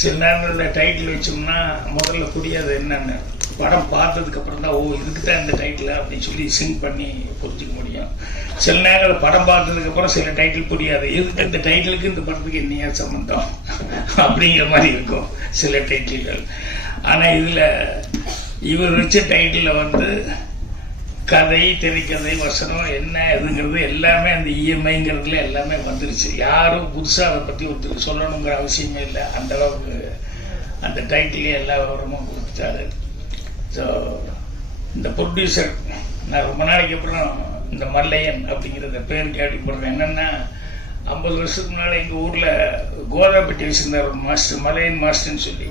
சில நேரங்களில் டைட்டில் வச்சோம்னா முதல்ல புரியாது என்னென்னு, படம் பார்த்ததுக்கு அப்புறம் தான் ஓ இதுக்கு தான் இந்த டைட்டில் அப்படின்னு சொல்லி சிங்க் பண்ணி புரிஞ்சுக்க முடியும். சில நேரங்களில் படம் பார்த்ததுக்கு அப்புறம் சில டைட்டில் புரியாது, எதுக்கு இந்த டைட்டிலுக்கு இந்த படத்துக்கு என்னையா சம்பந்தம் அப்படிங்கிற மாதிரி இருக்கும் சில டைட்டில்கள். ஆனால் இதில் இவர் வச்ச டைட்டிலில் வந்து கதை, திரைக்கதை, வசனம் என்ன எதுங்கிறது எல்லாமே அந்த இஎம்ஐங்கிறதுல எல்லாமே வந்துருச்சு. யாரும் புதுசாக அதை பற்றி ஒருத்தருக்கு சொல்லணுங்கிற அவசியமே இல்லை. அந்த அளவுக்கு அந்த டைட்டிலே எல்லா விவரமும் கொடுத்துட்டாரு. ஸோ இந்த ப்ரொடியூசர் நான் ரொம்ப நாளைக்கு அப்புறம் இந்த மல்லையன் அப்படிங்கிறத பேர் கேள்விப்படுறேன். என்னென்னா 50 வருஷத்துக்கு முன்னால் எங்கள் ஊரில் கோதாப்பட்டி வச்சிருந்தார் ஒரு மாஸ்டர், மலையன் மாஸ்டர்ன்னு சொல்லி.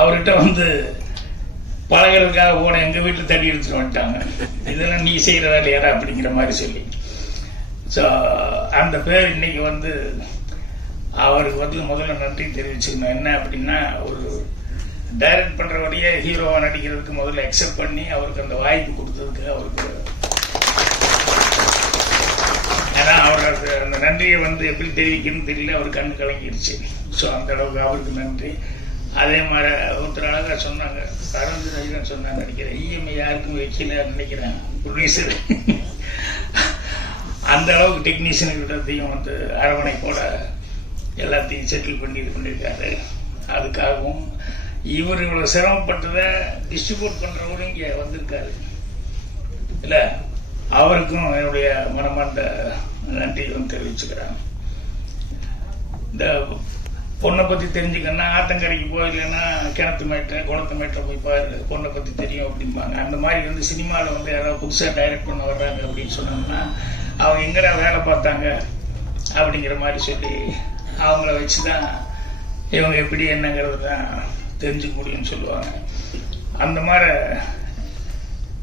அவர்கிட்ட வந்து பழகிறதுக்காக போன எங்கள் வீட்டில் தடி எடுத்துட்டு வந்துட்டாங்க, இதெல்லாம் நீ செய்கிற வேலையாரா அப்படிங்கிற மாதிரி சொல்லி. ஸோ அந்த பேர் இன்னைக்கு வந்து அவருக்கு வந்து முதல்ல நன்றி தெரிவிச்சுக்கணும். என்ன அப்படின்னா, ஒரு டைரக்ட் பண்ணுறபடியே ஹீரோவாக நடிக்கிறதுக்கு முதல்ல அக்செப்ட் பண்ணி அவருக்கு அந்த வாய்ப்பு கொடுத்ததுக்கு அவருக்கு, ஏன்னா அவர் அந்த நன்றியை வந்து எப்படி தெரிவிக்கணும்னு தெரியல, அவர் கண்ணு கலங்கிடுச்சு. ஸோ அந்த அளவுக்கு அவருக்கு நன்றி. அதே மாதிரி ஒருத்தர் அழகாக சொன்னாங்க, அரவிந்த் சொன்னாங்க நினைக்கிறேன், இஎம்ஐ யாருக்கும் வைக்கல நினைக்கிறேன் ப்ரொடியூசர். அந்த அளவுக்கு டெக்னீஷியன்கிட்டையும் வந்து அரவணைப்போட எல்லாத்தையும் செட்டில் பண்ணி இது பண்ணியிருக்காரு. அதுக்காகவும் இவர் இவ்வளோ சிரமப்பட்டதை டிஸ்ட்ரிபியூட் பண்ணுறவரும் இங்கே வந்திருக்காரு இல்லை, அவருக்கும் என்னுடைய மனமார்ந்த நன்றியும் தெரிவிச்சுக்கிறேன். இந்த பொண்ணை பற்றி தெரிஞ்சுக்கன்னா ஆத்தங்கரைக்கு போயிடலன்னா கிணத்து மேட்டை குளத்து மேட்டை போய் பாரு, பொண்ணை பற்றி தெரியும் அப்படிம்பாங்க. அந்த மாதிரி வந்து சினிமாவில் வந்து யாராவது புதுசாக டைரக்ட் பண்ண வர்றாங்க அப்படின்னு சொன்னோம்னா அவங்க எங்கடா வேலை பார்த்தாங்க அப்படிங்கிற மாதிரி சொல்லி அவங்கள வச்சு தான் இவங்க எப்படி என்னங்கிறது தான் தெரிஞ்சுக்க முடியும்னு சொல்லுவாங்க. அந்த மாதிரி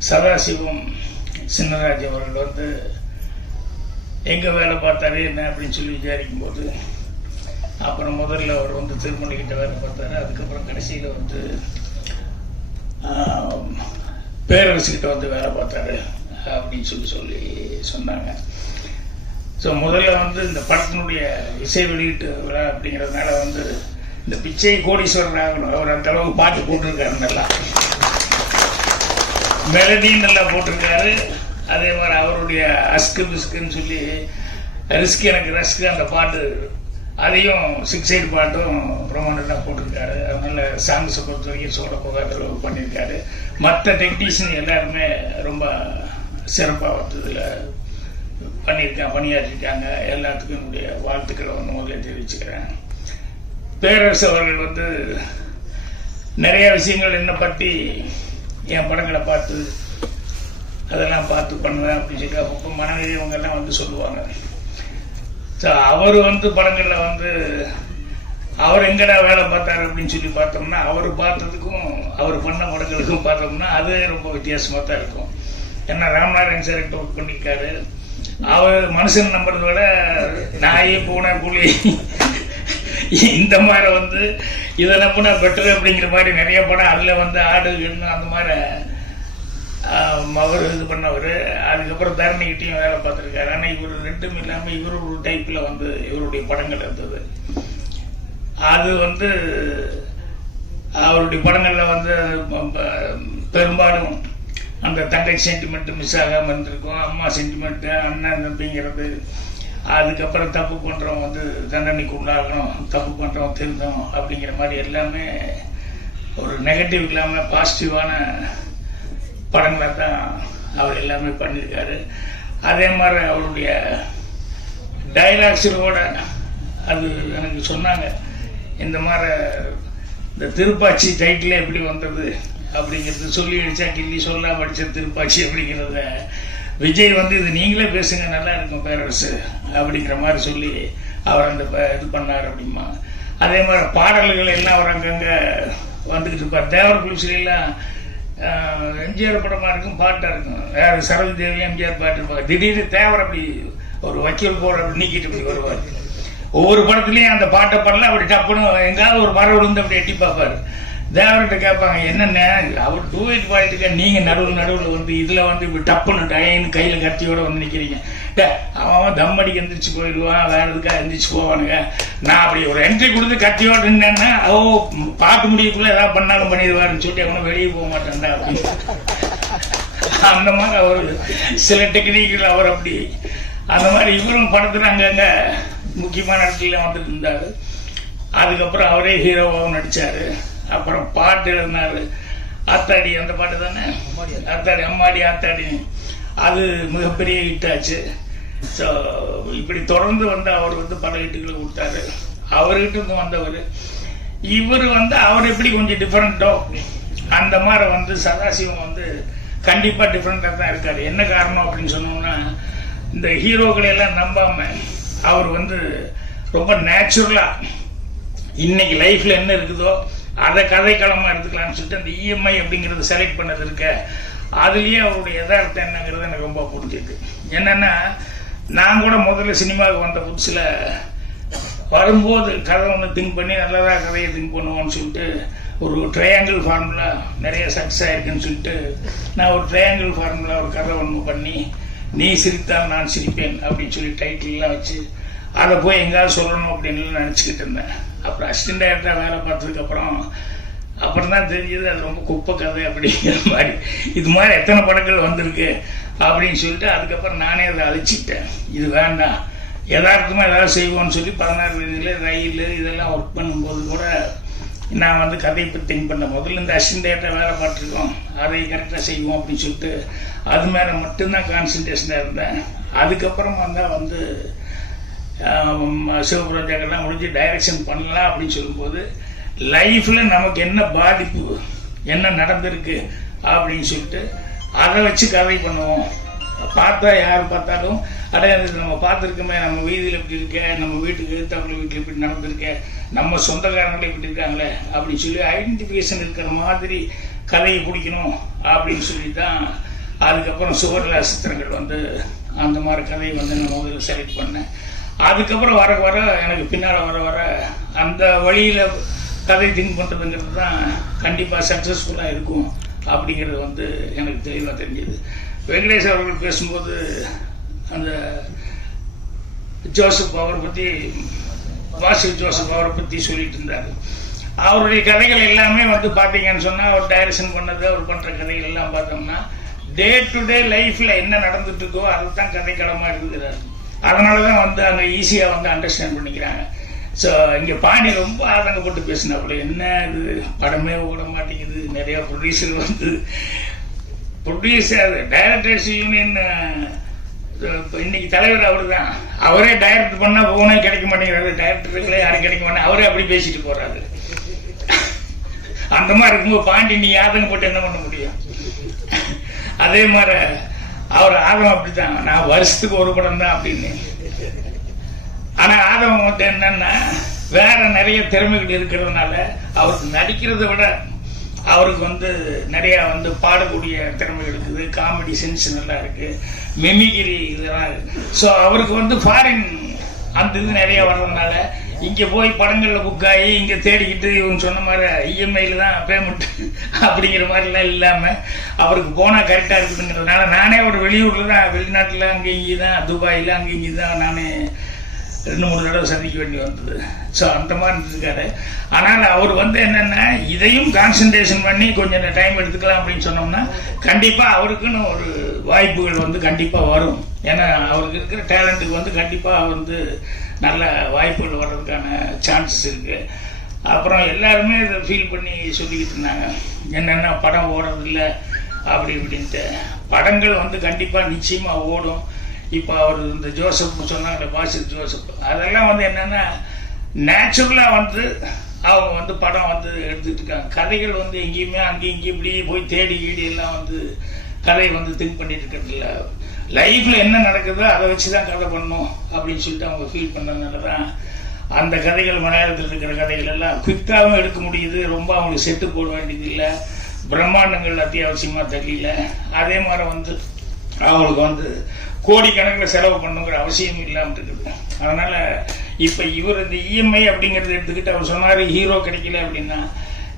சதாசிவம் சின்னராஜ் அவர்கள் வந்து எங்கே வேலை பார்த்தாரு என்ன அப்படின்னு சொல்லி விசாரிக்கும் போது, அப்புறம் முதல்ல அவர் வந்து திருமணிக்கிட்ட வேலை பார்த்தாரு, அதுக்கப்புறம் கடைசியில் வந்து பேரரசுக்கிட்ட வந்து வேலை பார்த்தாரு அப்படின்னு சொல்லி சொன்னாங்க. ஸோ முதல்ல வந்து இந்த படத்தினுடைய இசை வெளியீட்டு விழா அப்படிங்கிறதுனால வந்து இந்த பிச்சை கோடீஸ்வரன் ஆகணும், அவர் அந்த அளவுக்கு பாட்டு போட்டிருக்காரு, நல்லா மெலடியும் நல்லா போட்டிருக்காரு. அதே மாதிரி அவருடைய அஸ்கு பிஸ்குன்னு சொல்லி ரிஸ்க் எனக்கு ரஸ்க்கு அந்த பாட்டு, அதையும் 6 சைடு பாட்டும் ரொம்ப நல்லா போட்டிருக்காரு. அதனால சாங்ஸை பொறுத்த வரைக்கும் சோட போகாத பண்ணியிருக்காரு. மற்ற டெக்னீஷியன் எல்லாருமே ரொம்ப சிறப்பாக வந்ததில் பணியாற்றிருக்காங்க. எல்லாத்துக்கும் என்னுடைய வாழ்த்துக்களை வந்து முதல்ல தெரிவிச்சுக்கிறேன். பேரரசு அவர்கள் வந்து நிறைய விஷயங்கள் என்னை பற்றி என் படங்களை பார்த்து அதெல்லாம் பார்த்து பண்ணுவேன் அப்படின்னு சொல்லி அப்போ மனைவி இவங்கெல்லாம் வந்து சொல்லுவாங்க. ஸோ அவர் வந்து படங்களில் வந்து அவர் எங்கடா வேலை பார்த்தாரு அப்படின்னு சொல்லி பார்த்தோம்னா, அவர் பார்த்ததுக்கும் அவர் பண்ண படங்களுக்கும் பார்த்தோம்னா அது ரொம்ப வித்தியாசமாக தான் இருக்கும். ஏன்னா ராமநாராயண் சார் ஒர்க் பண்ணியிருக்காரு. அவர் மனுஷன் நம்புறத விட நாய் பூனை புலி இந்த மாதிரி வந்து இதை நம்பினா பெட்டர் அப்படிங்கிற மாதிரி நிறைய படம், அதில் வந்து ஆடு அந்த மாதிரி அவர் இது பண்ணவர். அதுக்கப்புறம் தரணிக்கிட்டையும் வேலை பார்த்துருக்காரு. ஆனால் இவர் ரெண்டும் இல்லாமல் இவர் ஒரு டைப்பில் வந்து இவருடைய படங்கள் இருந்தது. அது வந்து அவருடைய படங்களில் வந்து பெரும்பாலும் அந்த தங்கச்சி சென்டிமெண்ட்டு மிஸ் ஆகாமல் இருந்திருக்கும், அம்மா சென்டிமெண்ட்டு அண்ணன் தம்பிங்கிறது. அதுக்கப்புறம் தப்பு பண்ணுறவங்க வந்து தண்டனைக்கு உள்ளாகணும், தப்பு பண்ணுறவங்க திருந்தோம் அப்படிங்கிற மாதிரி எல்லாமே ஒரு நெகட்டிவ் இல்லாமல் பாசிட்டிவான படங்களாக தான் அவர் எல்லாமே பண்ணியிருக்காரு. அதே மாதிரி அவருடைய டைலாக்ஸோட அது எனக்கு சொன்னாங்க, இந்த மாதிரி இந்த திருப்பாச்சி டைட்டில் எப்படி வந்தது அப்படிங்கிறது சொல்லி அடித்தா கிள்ளி சொல்லாம அடித்த திருப்பாச்சி அப்படிங்கிறத விஜய் வந்து இது நீங்களே பேசுங்க நல்லா இருக்கும் பேரரசு அப்படிங்கிற மாதிரி சொல்லி அவர் அந்த இது பண்ணார் அப்படிமா. அதே மாதிரி பாடல்கள் எல்லாம் அவர் அங்கங்கே வந்துக்கிட்டு இருப்பார். தேவர் குளிசிலாம் எம்ஜிஆர் படமாக இருக்கும், பாட்டாக இருக்கும். வேறு சரவி தேவி எம்ஜிஆர் பாட்டு இருப்பாங்க. திடீர்னு தேவர் அப்படி ஒரு வக்கீல் போற அப்படி நீக்கிட்டு அப்படி வருவார். ஒவ்வொரு படத்துலையும் அந்த பாட்டை பாடல அப்படி டப்புன்னு எங்காவது ஒரு மரம் விழுந்து அப்படி எட்டி பார்ப்பார். தேவர்கிட்ட கேட்பாங்க, என்னென்ன அவர் டூயிட் பாயிட்டுக்க நீங்கள் நடுவில் வந்து இதில் வந்து இப்படி டப்புன்னு டயன்னு கையில் கத்தியோட வந்து நிற்கிறீங்க. அவன் தம் அடிக்க எந்திரிச்சு போயிடுவான், வேற எதுக்காக எந்திரிச்சு போவானுங்க. நான் அப்படி ஒரு என்ட்ரி கொடுத்து கத்தியோட இருந்தேன்னா பார்க்க முடியக்குள்ள ஏதாவது பண்ணாலும் பண்ணிடுவாருன்னு சொல்லிட்டு அவனை வெளியே போக மாட்டேன்டா அப்படின்னு. அந்த மாதிரி அவர் சில டெக்னிக்கில் அவர் அப்படி அந்த மாதிரி இவரும் படத்தில் அங்கங்க முக்கியமான இடத்துல வந்துட்டு இருந்தார். அதுக்கப்புறம் அவரே ஹீரோவாகவும் நடித்தார். அப்புறம் பாட்டு எழுதினார், ஆத்தாடி, அந்த பாட்டு தானே ஆத்தாடி, அம்மாடி ஆத்தாடி, அது மிகப்பெரிய ஹிட் ஆச்சு. ஸோ இப்படி தொடர்ந்து வந்து அவர் வந்து பல ஹிட்டுகளை கொடுத்தாரு. அவர்கிட்ட இருந்து வந்தவர் இவர் வந்து அவர் எப்படி கொஞ்சம் டிஃப்ரெண்ட்டோ அந்த மாதிரி வந்து சதாசிவம் வந்து கண்டிப்பாக டிஃப்ரெண்ட்டாக தான் இருக்காரு. என்ன காரணம் அப்படின்னு சொன்னோம்னா, இந்த ஹீரோக்களை எல்லாம் நம்பாம அவர் வந்து ரொம்ப நேச்சுரலாக இன்னைக்கு லைஃப்ல என்ன இருக்குதோ அதை கதைக்களமாக எடுத்துக்கலாம்னு சொல்லிட்டு அந்த இஎம்ஐ அப்படிங்கிறது செலக்ட் பண்ணது இருக்க, அதுலேயே அவருடைய யதார்த்தம் என்னங்கிறது எனக்கு ரொம்ப புரிஞ்சுது. என்னன்னா, நான் கூட முதல்ல சினிமாவுக்கு வந்த புதுசில் வரும்போது கதை ஒன்று திங்க் பண்ணி நல்லதாக கதையை திங்க் பண்ணுவோம்னு சொல்லிட்டு ஒரு ட்ரையாங்கிள் ஃபார்முலா நிறைய சக்ஸஸ் ஆயிருக்குன்னு சொல்லிட்டு நான் ஒரு ட்ரையாங்கிள் ஃபார்முலா ஒரு கதை ஒன்று பண்ணி, நீ சிரித்தால் நான் சிரிப்பேன் அப்படின்னு சொல்லி டைட்டில்லாம் வச்சு அதை போய் எங்காவது சொல்லணும் அப்படின்னு நினச்சிக்கிட்டு இருந்தேன். அப்புறம் அசிஸ்டன்ட் டைரக்டராக வேலை பார்த்ததுக்கு அப்புறம் தான் தெரிஞ்சது அது ரொம்ப குப்பை கதை அப்படிங்கிற மாதிரி. இது மாதிரி எத்தனை படங்கள் வந்திருக்கு அப்படின்னு சொல்லிட்டு அதுக்கப்புறம் நானே அதை அழிச்சிக்கிட்டேன். இது வேண்டாம், யதார்த்தமாக ஏதாவது செய்வோம்னு சொல்லி 16 வயதுல ரயில் இதெல்லாம் ஒர்க் பண்ணும்போது கூட நான் வந்து கதையை பற்றி திங்க் பண்ணேன். முதல்ல இந்த அசிஸ்டன்ட் டைரக்டராக வேலை பார்த்துருக்கோம், அதை கரெக்டாக செய்வோம் அப்படின்னு சொல்லிட்டு அது மேலே மட்டும்தான் கான்சன்ட்ரேஷனாக இருந்தேன். அதுக்கப்புறம் வந்தால் வந்து சிவபுரஜாக்கெல்லாம் முடிஞ்சு டைரக்ஷன் பண்ணலாம் அப்படின்னு சொல்லும்போது லைஃப்ல நமக்கு என்ன பாதிப்பு, என்ன நடந்திருக்கு அப்படின்னு சொல்லிட்டு அதை வச்சு கதை பண்ணுவோம். பார்த்தா யார் பார்த்தாலும் அடையாது நம்ம பார்த்துருக்கோமே, நம்ம வீதியில் இப்படி இருக்க, நம்ம வீட்டுக்கு எழுத்தாப்புல வீட்டில் இப்படி நடந்திருக்க, நம்ம சொந்தக்காரங்களே இப்படி இருக்காங்களே அப்படின்னு சொல்லி ஐடென்டிஃபிகேஷன் இருக்கிற மாதிரி கதையை பிடிக்கணும் அப்படின்னு சொல்லி தான் அதுக்கப்புறம் சுவர்ல சித்திரங்கள் வந்து அந்த மாதிரி கதையை வந்து நான் முதல்ல செலக்ட் பண்ணேன். அதுக்கப்புறம் வர எனக்கு பின்னால் வர அந்த வழியில் கதை திங்க் பண்ணுறதுங்கிறது தான் கண்டிப்பாக சக்ஸஸ்ஃபுல்லாக இருக்கும் அப்படிங்கிறது வந்து எனக்கு தெளிவாக தெரிஞ்சது. வெங்கடேஷ் அவர்கள் பேசும்போது அந்த ஜோசப் அவரை பற்றி, வாசில் ஜோசப் அவரை பற்றி சொல்லிட்டு இருந்தார். அவருடைய கதைகள் எல்லாமே வந்து பார்த்தீங்கன்னு சொன்னால் அவர் டைரக்ஷன் பண்ணது, அவர் பண்ணுற கதைகள் எல்லாம் பார்த்தோம்னா டே டு டே லைஃப்பில் என்ன நடந்துட்டு இருக்கோ அதை தான் கதைக்களமாக இருக்கிறார். அதனால தான் வந்து அங்கே ஈஸியாக வந்து அண்டர்ஸ்டாண்ட் பண்ணிக்கிறாங்க. ஸோ இங்கே பாண்டி ரொம்ப ஆதங்கப்பட்டு பேசினாப்புல, என்ன இது படமே ஓட மாட்டேங்குது, நிறையா ப்ரொடியூசர் வந்து ப்ரொடியூசர் டைரக்டர்ஸ் யூனியன் இன்னைக்கு தலைவர் அவர் தான், அவரே டைரக்ட் பண்ணால் போனே கிடைக்க மாட்டேங்கிறாரு, டைரக்டர்களே யாரும் கிடைக்க மாட்டேங்க, அவரே அப்படி பேசிட்டு போறாரு. அந்த மாதிரி இருக்கும்போது பாண்டி நீ ஆதங்கப்பட்டு என்ன பண்ண முடியும்? அதே மாதிரி அவர் ஆதம் அப்படித்தான், நான் வருஷத்துக்கு ஒரு படம் தான் அப்படின்னு. ஆனா ஆதம் வந்து என்னன்னா வேற நிறைய திறமைகள் இருக்கிறதுனால அவருக்கு நடிக்கிறத விட அவருக்கு வந்து நிறைய வந்து பாடக்கூடிய திறமைகள் இருக்குது, காமெடி சென்ஸ் நல்லா இருக்கு, மெமிகிரி இதெல்லாம் இருக்கு. ஸோ அவருக்கு வந்து ஃபாரின் அந்த இது நிறைய வர்றதுனால இங்கே போய் படங்களில் புக் ஆகி இங்கே தேடிக்கிட்டு இவங்க சொன்ன மாதிரி இஎம்ஐயில் தான் பேமெண்ட் அப்படிங்கிற மாதிரிலாம் இல்லாமல் அவருக்கு போனால் கரெக்டாக இருக்குதுங்கிறதுனால நானே ஒரு வெளியூரில் தான், வெளிநாட்டில் அங்கே இங்கே தான், துபாயில் அங்கே இங்கே தான் நானே 2-3 தடவை சந்திக்க வேண்டி வந்தது. ஸோ அந்த மாதிரி இருக்காரு. ஆனால் அவர் வந்து என்னென்னா இதையும் கான்சன்ட்ரேஷன் பண்ணி கொஞ்சம் டைம் எடுத்துக்கலாம் அப்படின்னு சொன்னோம்னா கண்டிப்பாக அவருக்குன்னு ஒரு வாய்ப்புகள் வந்து கண்டிப்பாக வரும். ஏன்னா அவருக்கு இருக்கிற டேலண்ட்டுக்கு வந்து கண்டிப்பாக வந்து நல்ல வாய்ப்புகள் வர்றதுக்கான சான்சஸ் இருக்குது. அப்புறம் எல்லாருமே இதை ஃபீல் பண்ணி சொல்லிக்கிட்டு இருந்தாங்க, என்னென்னா படம் ஓடுறதில்லை அப்படி இப்படின்ட்டு. படங்கள் வந்து கண்டிப்பாக நிச்சயமாக ஓடும். இப்போ அவர் இந்த ஜோசப் சொன்னாங்க, வாசில் ஜோசப், அதெல்லாம் வந்து என்னென்னா நேச்சுரலாக வந்து அவங்க வந்து படம் வந்து எடுத்துக்கிட்டு இருக்காங்க. கதைகள் வந்து எங்கேயுமே அங்கேயும் இங்கேயும் இப்படி போய் தேடி கீடி எல்லாம் வந்து கதையை வந்து திங்க் பண்ணிட்டு இருக்கிறது இல்லை. லைஃப்பில் என்ன நடக்குதோ அதை வச்சு தான் கதை பண்ணணும் அப்படின்னு சொல்லிட்டு அவங்க ஃபீல் பண்ணதுனால தான் அந்த கதைகள் மலையாளத்தில் இருக்கிற கதைகள் எல்லாம் குவிக்காகவும் எடுக்க முடியுது. ரொம்ப அவங்களுக்கு செட்டு போட வேண்டியது இல்லை, பிரம்மாண்டங்கள் அத்தியாவசியமாக தெரியல. அதே மாதிரி வந்து அவங்களுக்கு வந்து கோடிக்கணக்கில் செலவு பண்ணுங்கிற அவசியம் இல்லாமல் இருக்குது. அதனால் இப்போ இவர் இந்த இஎம்ஐ அப்படிங்கிறத எடுத்துக்கிட்டு அவர் சொன்னார் ஹீரோ கிடைக்கல அப்படின்னா,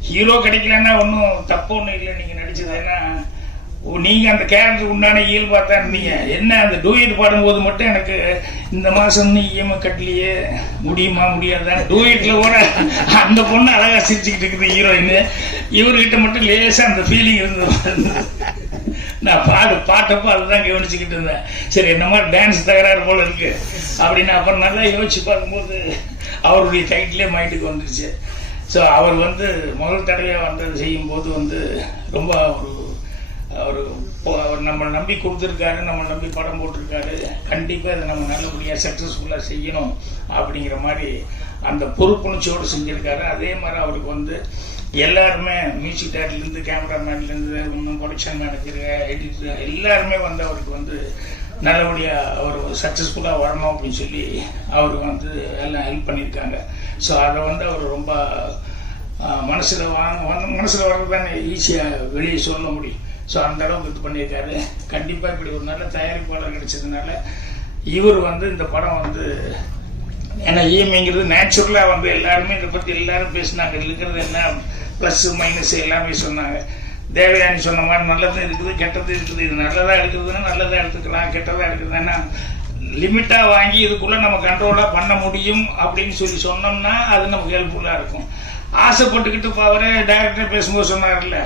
ஹீரோ கிடைக்கலன்னா ஒன்றும் தப்பு ஒன்றும் இல்லை நீங்கள் நடிச்சது. ஏன்னா நீங்கள் அந்த கேரக்டருக்கு உண்டான இயல்பா தான் இருந்தீங்க. என்ன அந்த டூயட் பாடும்போது மட்டும் எனக்கு இந்த மாதம் இஎம்ஐ கட்டலையே, முடியுமா முடியாதான். டூயட்ல கூட அந்த பொண்ணு அழகாக சிரிச்சுக்கிட்டு இருக்குது ஹீரோயின், இவர்கிட்ட மட்டும் லேசாக அந்த ஃபீலிங் இருந்தது. நான் பாட்டப்போ அதுதான் கவனிச்சுக்கிட்டு இருந்தேன். சரி என்ன மாதிரி டான்ஸ் தகராறு போல இருக்கு அப்படின்னு அப்புறம் நல்லா யோசிச்சு பார்க்கும்போது அவருடைய டைட்டிலே மைண்டுக்கு வந்துருச்சு. ஸோ அவர் வந்து முதல் தடவையாக வந்தது செய்யும்போது வந்து ரொம்ப அவர் நம்மளை நம்பி கொடுத்துருக்காரு, நம்மளை நம்பி படம் போட்டிருக்காரு. கண்டிப்பாக இதை நம்ம நல்லபடியாக சக்ஸஸ்ஃபுல்லாக செய்யணும் அப்படிங்கிற மாதிரி அந்த பொறுப்புணர்ச்சியோடு செஞ்சுருக்காரு. அதே மாதிரி அவருக்கு வந்து எல்லாருமே மியூசிக் டேரக்டர்லேருந்து கேமராமேன்லேருந்து இன்னும் ப்ரொடக்ஷன் மேனேஜர் எடிட்டர் எல்லாருமே வந்து அவருக்கு வந்து நல்லபடியாக அவர் சக்ஸஸ்ஃபுல்லாக வரணும் அப்படின்னு சொல்லி அவர் வந்து எல்லாம் ஹெல்ப் பண்ணியிருக்காங்க. ஸோ அதை வந்து அவர் ரொம்ப மனசில் வர்றது தானே ஈஸியாக வெளியே சொல்ல முடியும். ஸோ அந்த அளவுக்கு இது பண்ணியிருக்காரு. கண்டிப்பாக இப்படி ஒரு நல்ல தயாரிப்பாளர் கிடைச்சதுனால இவர் வந்து இந்த படம் வந்து ஏன்னா இஎம்ஐங்கிறது நேச்சுரலாக வந்து எல்லாருமே இதை பற்றி எல்லாரும் பேசினாங்க. இருக்கிறது என்ன ப்ளஸ் மைனஸ் எல்லாமே சொன்னாங்க. தேவயானி சொன்ன மாதிரி நல்லதும் இருக்குது கெட்டதும் இருக்குது. இது நல்லதாக எடுக்கிறதுன்னா நல்லதாக எடுத்துக்கலாம், கெட்டதாக எடுக்கிறதுனா லிமிட்டாக வாங்கி இதுக்குள்ளே நம்ம கண்ட்ரோலாக பண்ண முடியும் அப்படின்னு சொல்லி சொன்னோம்னா அது நமக்கு ஹெல்ப்ஃபுல்லாக இருக்கும். ஆசைப்பட்டுக்கிட்டு இப்போ அவரே டைரக்டர் பேசும்போது சொன்னார்ல,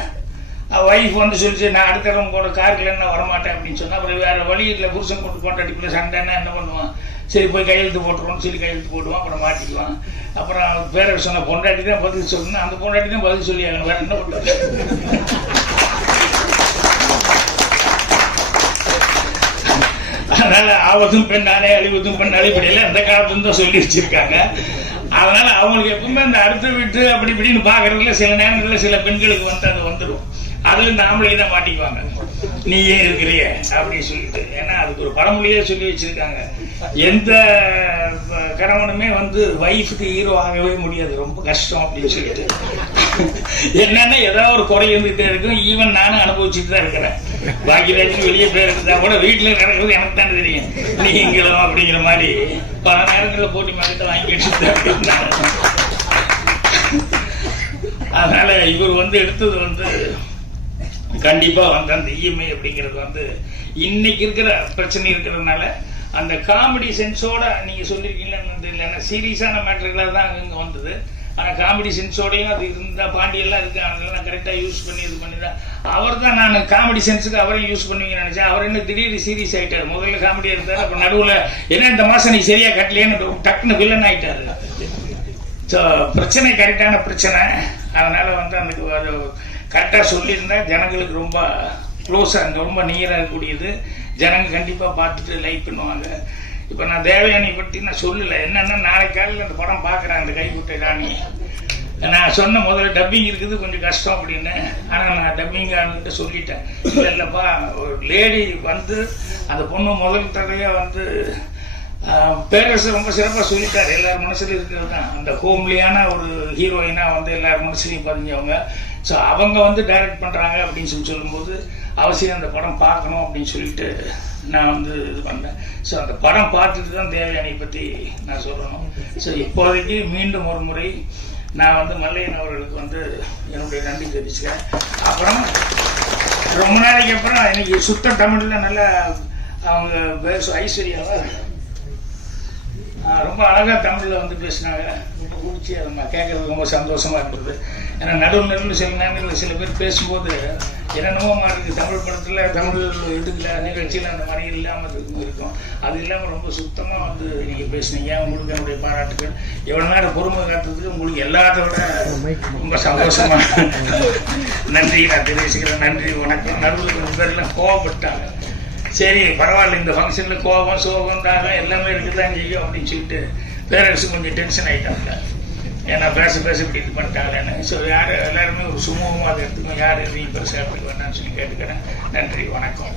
ஒய்ஃப் வந்து சொல்லிச்சு நான் அடுத்த இடம் கூட காருக்குல நான் வரமாட்டேன் அப்படின்னு சொன்னால் அப்புறம் வேறு வழி இல்லை. புருஷன் கொண்டு போட்டாட்டிக்குள்ள சண்டைன்னா என்ன பண்ணுவான், சரி போய் கையெழுத்து போட்டுருவோம்னு சொல்லி கையெழுத்து போடுவான், அப்புறம் மாட்டிக்குவான். அப்புறம் பேர சொன்ன பொண்டாட்டி தான் பதில் சொல்லணும், அந்த பொண்டாட்டி தான் பதில் சொல்லி ஆகணும், வேற என்ன பண்ணுறது. அதனால ஆபத்தும் பெண்ணாலே அழிவதும் பெண்ணாலே இப்படியெல்லாம் அந்த காலத்துல தான் சொல்லி வச்சிருக்காங்க. அதனால அவங்களுக்கு எப்பவுமே அந்த அடுத்த வீட்டு அப்படி இப்படின்னு பாக்குறதுல சில நேரங்களில் சில பெண்களுக்கு வந்து அது வந்துடும். அதுல நாமளே தான் மாட்டிக்குவாங்க, நீ ஏன் இருக்கிறிய அப்படின்னு சொல்லிட்டு. ஏன்னா அதுக்கு ஒரு பழமொழியே சொல்லி வச்சிருக்காங்க, எந்த கணவனுமே வந்து வைஃபுக்கு ஹீரோ ஆகவே முடியாது, ரொம்ப கஷ்டம் அப்படின்னு சொல்லிட்டு. என்னன்னா ஏதாவது ஒரு குறை இருந்துகிட்டே இருக்கும். ஈவன் நானும் அனுபவிச்சுட்டு தான் இருக்கிறேன். பாக்கியராஜுக்கு வெளியே பேர் இருந்தா கூட வீட்டில் நடக்கிறது எனக்கு தானே தெரியும், நீங்களும் அப்படிங்கிற மாதிரி பல நேரங்களில் போட்டி மார்க்கிட்ட வாங்கி வச்சுட்டு. அதனால இவர் வந்து எடுத்தது வந்து கண்டிப்பா வந்து அந்த இஎம்ஐ அப்படிங்கிறது வந்து இன்னைக்கு இருக்கிற பிரச்சனை இருக்கிறதுனால அந்த காமெடி சென்ஸோட நீங்க சொல்லிருக்கீங்கன்னு இல்லைன்னா சீரியஸான மேட்டர்களாக தான் அங்கே வந்தது. ஆனால் காமெடி சென்ஸோடையும் அது இருந்தால் பாண்டியெல்லாம் இருக்கு, அதெல்லாம் கரெக்டாக யூஸ் பண்ணி இது பண்ணி தான் அவர் தான் நான் காமெடி சென்ஸுக்கு அவரையும் யூஸ் பண்ணுவீங்கன்னு நினைச்சேன். அவர் என்ன திடீர்னு சீரியஸ் ஆகிட்டார். முதல்ல காமெடியாக இருந்தார், அப்போ நடுவில் என்ன இந்த மாதம் நீ சரியா கட்டலையேன்னு டக்குன்னு வில்லன் ஆகிட்டாரு. ஸோ பிரச்சனை கரெக்டான பிரச்சனை. அதனால வந்து அந்த கரெக்டாக சொல்லியிருந்தா ஜனங்களுக்கு ரொம்ப க்ளோஸாக ரொம்ப நியராக இருக்கக்கூடியது. ஜனங்க கண்டிப்பாக பார்த்துட்டு லைக் பண்ணுவாங்க. இப்போ நான் தேவயானி பற்றி நான் சொல்லலை. என்னன்னா நாளைக்கு காலையில் அந்த படம் பார்க்குறேன், அந்த கைக்குட்டை ராணி. நான் சொன்ன முதல்ல டப்பிங் இருக்குது கொஞ்சம் கஷ்டம் அப்படின்னு. ஆனால் நான் டப்பிங் ஆளுகிட்ட சொல்லிட்டேன், இல்லைப்பா ஒரு லேடி வந்து அந்த பொண்ணு முதல் தடவையாக வந்து பேரரசு ரொம்ப சிறப்பாக சொல்லிட்டார். எல்லார் மனசுலையும் இருக்கிறது தான் அந்த ஹோம்லியான ஒரு ஹீரோயினா வந்து எல்லார் மனசுலையும் பதிஞ்சவங்க. ஸோ அவங்க வந்து டைரக்ட் பண்ணுறாங்க அப்படின்னு சொல்லும்போது அவசியம் அந்த படம் பார்க்கணும் அப்படின்னு சொல்லிட்டு நான் வந்து இது பண்ணேன். ஸோ அந்த படம் பார்த்துட்டு தான் தேவயானியை பற்றி நான் சொல்லணும். ஸோ இப்போதைக்கு மீண்டும் ஒரு முறை நான் வந்து மல்லையன் அவர்களுக்கு வந்து என்னுடைய நன்றி தெரிவிச்சுக்கிறேன். அப்புறம் ரொம்ப நாளைக்கு அப்புறம் இன்னைக்கு சுத்த தமிழில் நல்லா அவங்க ஐஸ்வர்யாவை ரொம்ப அழகாக தமிழில் வந்து பேசினாங்க. ரொம்ப பிடிச்சி அதை கேட்கறதுக்கு ரொம்ப சந்தோஷமாக இருந்தது. ஏன்னா நடுவில் சில நேரங்களில் சில பேர் பேசும்போது என்னென்னமோ இருக்குது, தமிழ் படத்தில் தமிழ் இதுல நிகழ்ச்சியில் அந்த மாதிரி இல்லாமல் இருக்கும். அது இல்லாமல் ரொம்ப சுத்தமாக வந்து நீங்கள் பேசுனீங்க. உங்களுக்கு என்னுடைய பாராட்டுகள். எவ்வளோ நேரம் பொறுமை காட்டுறதுக்கு உங்களுக்கு எல்லாத்த விட ரொம்ப சந்தோஷமாக நன்றி நான் தெரிவிச்சுக்கிறேன். நன்றி, வணக்கம். நடுவில் கொஞ்சம் பேர்லாம் கோவப்பட்டாங்க. சரி பரவாயில்ல, இந்த ஃபங்க்ஷனில் கோபம் சோகம் தாகம் எல்லாமே இருக்குதான் செய்யும் அப்படின்னு சொல்லிட்டு பேரண்ட்ஸு கொஞ்சம் டென்ஷன் ஆகிட்டாங்க. ஏன்னா பேச இப்படி இது பண்ணிட்டாங்கன்னு. ஸோ எல்லாருமே ஒரு சுமூகமாக அதை எடுத்துக்கணும், யார் எதையும் பெருசாக அப்படி வேண்டாம்னு சொல்லி கேட்டுக்கிறேன். நன்றி, வணக்கம்.